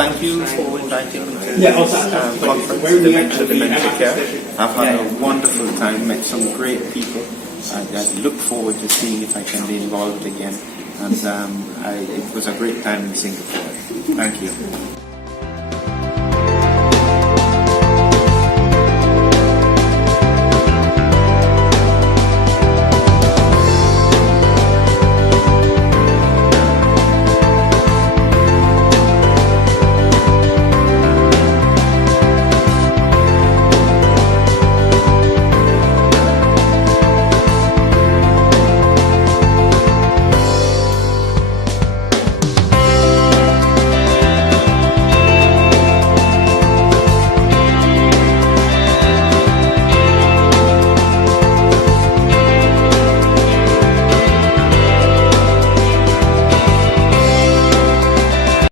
thank you for inviting me to this conference, Dementia Care. I've had a wonderful time, met some great people. I look forward to seeing if I can be involved again. And it was a great time in Singapore. Thank you.